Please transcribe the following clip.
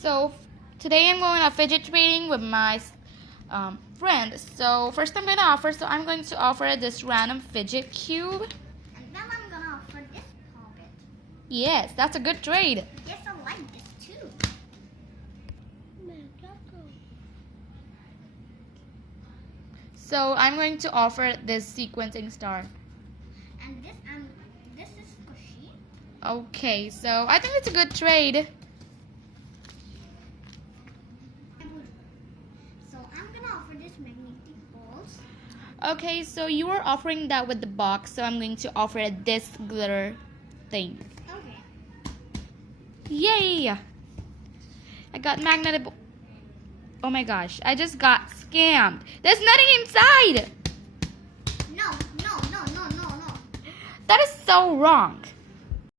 So today I'm going on a fidget trading with my friend. So first I'm going to offer this random fidget cube. And then I'm gonna offer this puppet. Yes, that's a good trade. Yes, I like this too. So I'm going to offer this sequencing star. And this is squishy. Okay, so I think it's a good trade. So I'm gonna offer this magnetic balls. Okay, so you are offering that with the box, so I'm going to offer this glitter thing. Okay. Yay! I got magnetic. Oh my gosh, I just got scammed. There's nothing inside! No. That is so wrong.